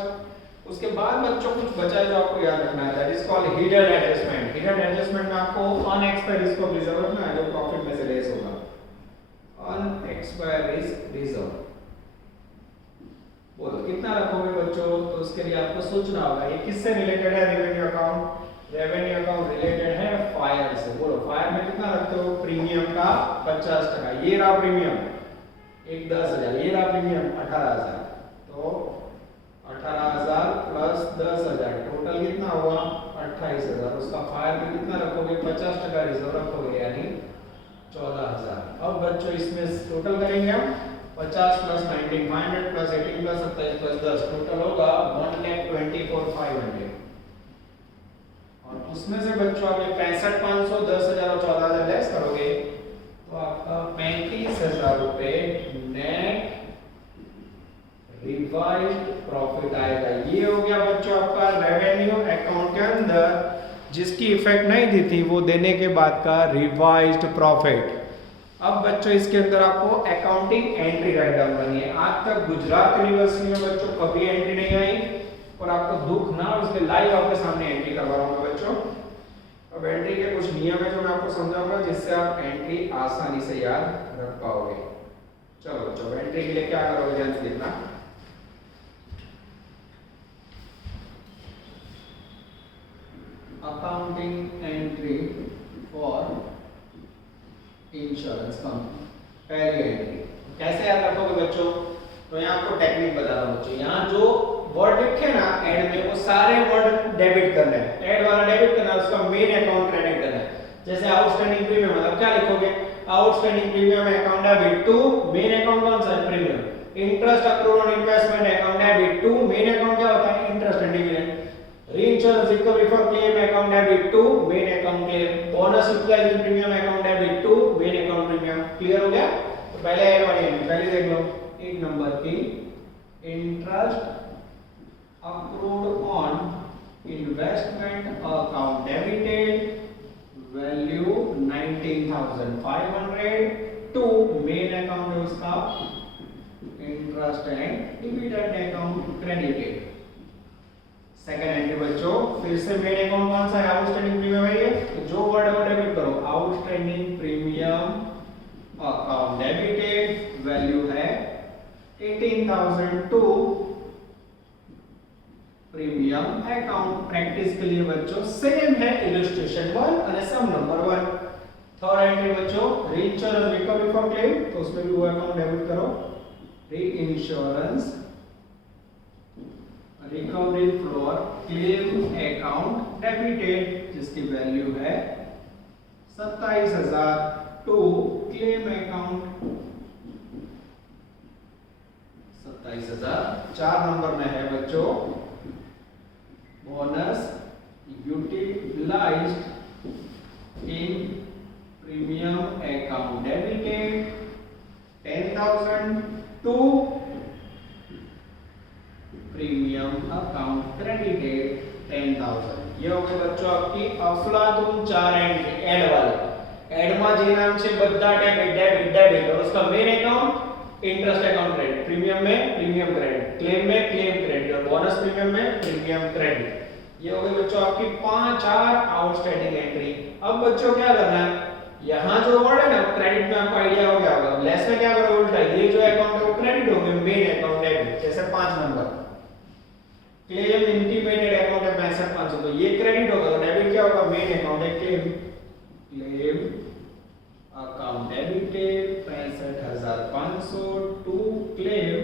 उसके बाद बच्चों कुछ बचा है जो आपको याद रखना है, that is called hidden adjustment. Hidden adjustment में आपको अनएक्सपायर्ड रिस्क को रिजर्व रखना है जो प्रॉफिट में से लेस होगा, अनएक्सपायर्ड रिस्क रिजर्व। बोलो कितना रखोगे बच्चों, तो उसके लिए आपको सोचना होगा ये किससे रिलेटेड है, revenue account. Revenue account related है फायर से। बोलो फायर में कितना रखते हो, प्रीमियम का 50%, ये रहा प्रीमियम एक 10,000, ये रहा प्रीमियम 18,000, तो 18,000 प्लस 10,000 टोटल कितना हुआ 28,000। उसका फायर में कितना रखोगे, 50% रिजर्व रखोगे यानी 14,000। अब बच्चों इसमें टोटल करेंगे हम 50 plus 19 500 plus 18 plus 27 plus 10 total होगा 1,24,500 और उसमें से बच्चों आप 65,500 10,000 और 14,000 लेस करोगे तो आपका 35,000 रुपए नेट रिवाइज्ड प्रॉफिट आएगा। ये हो गया बच्चों आपका रेवेन्यू अकाउंट के अंदर जिसकी इफेक्ट नहीं दी थी वो देने के बाद का रिवाइज्ड प्रॉफिट। अब बच्चों इसके अंदर आपको अकाउंटिंग एंट्री राइट डाउन करनी है। आज तक गुजरात यूनिवर्सिटी में बच्चों कभी एंट्री नहीं आई और आपको दुख ना हो इसलिए लाइव आपके सामने एंट्री करवा रहा हूं बच्चों। अब एंट्री के कुछ नियम है जो मैं आपको समझाऊंगा जिससे आप एंट्री आसानी से याद रख पाओगे। चलो बच्चों एंट्री के लिए क्या करोगे ध्यान से देखना। Accounting entry for insurance company, पहली एंट्री कैसे याद रखोगे बच्चों, तो यहाँ आपको टेक्निक बता रहा हूं बच्चों। यहाँ जो वर्ड लिखे ना एड में वो सारे वर्ड डेबिट करने हैं, एड वाला डेबिट करना है, उसका मेन अकाउंट क्रेडिट करना है। जैसे आउटस्टैंडिंग प्रीमियम मतलब क्या लिखोगे, outstanding premium account debit to, main account कौन सा है premium. Interest accrued on investment account debit to, main account क्या होता है interest and dividend. Reinsurance recovery for claim account debit to main account claim, bonus utilization premium account debit to main account premium। Clear हो गया। तो पहले add वाली है, पहले देख लो एक नंबर की interest accrued on investment account debited value 19,500 to main account है उसका interest and dividend account credited। Second entry बच्चों फिर से मेन अकाउंट कौन सा है, आउटस्टैंडिंग प्रीमियम है ये, तो जो वर्ड है वो डेबिट करो, outstanding premium account debited value है 18,000 टू प्रीमियम अकाउंट। प्रैक्टिस के लिए बच्चों सेम है इलस्ट्रेशन 1 और सम नंबर 1। थर्ड एंट्री बच्चों री इंश्योरेंस रिकवरी फॉर क्लेम, तो उसमें भी वो अकाउंट डेबिट करो, री insurance recovery for claim account debited, जिसकी वैल्यू है 27,000 टू क्लेम अकाउंट 27,000। 4 नंबर में है बच्चों bonus utilised in premium account debited 10,000 to premium account credited 10,000। ये हो गए बच्चों आपकी अफलातून 4 एंट्री एड वाले। एड में जे नाम છે બધા डेबिट डेबिट डेबिट और उसका main account interest account credit, premium में प्रीमियम क्रेडिट, क्लेम में क्लेम क्रेडिट और बोनस प्रीमियम में प्रीमियम क्रेडिट। ये हो गई बच्चों आपकी 5-4 आउटस्टैंडिंग एंट्री। अब बच्चों क्या करना है, यहाँ जो वर्ड है ना क्रेडिट में आपको आइडिया हो गया होगा, लेस में क्या करोगे उल्टा, ये जो अकाउंट है वो क्रेडिट हो गया, मेन अकाउंट डेबिट। जैसे 5 नंबर क्लेम इंटीमेटेड अकाउंट है 65,500, तो ये क्रेडिट होगा, तो डेबिट क्या होगा, मेन अकाउंट है claim, claim account debited 65,500 to claim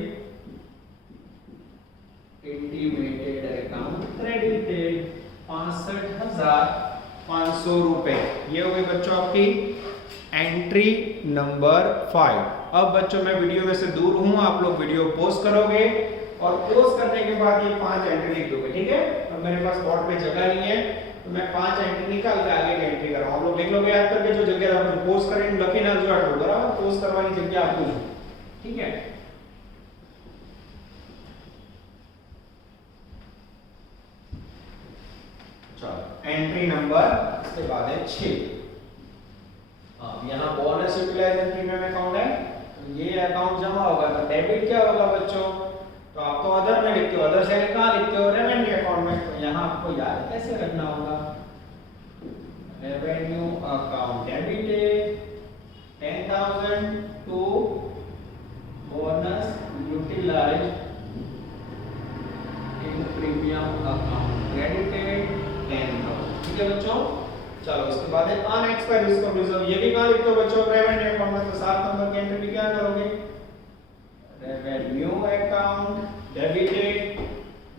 intimated account credited 65,500 रुपए। ये हो गई बच्चों आपकी एंट्री नंबर 5। अब बच्चों मैं वीडियो में से दूर हूं, आप लोग वीडियो पॉज करोगे और पॉज करने के बाद ये 5 एंट्री लिख दोगे, ठीक है। अब मेरे पास बोर्ड पे जगह नहीं है तो मैं 5 एंट्री निकाल के आगे की एंट्री कराऊं, आप लोग लिख लोगे याद करके, जो जगह आप पॉज करेंगे लखी ना जो आटो बराबर, पॉज करवानी जगह आपको, ठीक है। चलो एंट्री नंबर इसके बाद है 6। अब यहाँ बोनस यूटिलाइजेशन प्रीमियम अकाउंट है, तो ये अकाउंट जमा होगा तो डेबिट क्या होगा बच्चों, तो आप तो अदर में लिखते हो, अदर से कहाँ लिखते हो, रेवेन्यू अकाउंट में, तो यहाँ आपको याद कैसे रखना होगा, revenue account debited 10,000 to bonus utilised in premium account credited 10,000, ठीक है बच्चों। चलो इसके बाद है अनएक्सपायर्ड डिस्काउंट रिजर्व, ये भी कहाँ लिखते हो बच्चों, रेवेन्यू अकाउंट में, तो 7 नंबर की एंट्री क्या करोगे, रेवेन्यू अकाउंट डेबिटेड,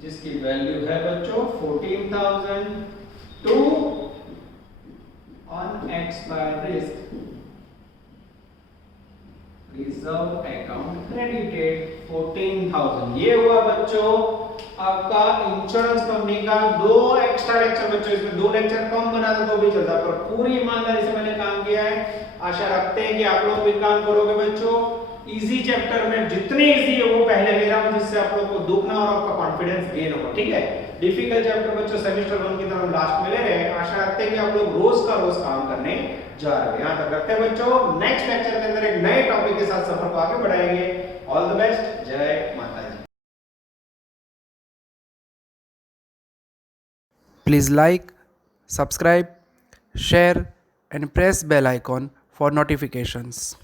जिसकी वैल्यू है बच्चों 14,000 to unexpired reserve account credited 14,000। ये हुआ बच्चों आपका इंश्योरेंस कंपनी का 2 एक्स्ट्रा लेक्चर बच्चों, इसमें 2 लेक्चर कम बना था तो भी चलता, पर पूरी ईमानदारी से मैंने काम किया है। आशा रखते हैं कि आप लोग भी काम करोगे बच्चों। इजी चैप्टर में जितने इजी है वो पहले ले रहा हूं, जिससे आप लोग को दुखना और आपका कॉन्फिडेंस गेन होगा, ठीक है। डिफिकल्ट चैप्टर बच्चों सेमेस्टर 1 की तरफ लास्ट में ले रहे हैं। आशा रखते हैं कि आप लोग रोज का रोज काम करने जा रहे हैं। यहां तक रखते हैं बच्चों, नेक्स्ट लेक्चर के अंदर एक नए टॉपिक के साथ सफर को आगे बढ़ाएंगे। ऑल द बेस्ट, जय माता दी। Please like, subscribe, share and press bell icon for notifications.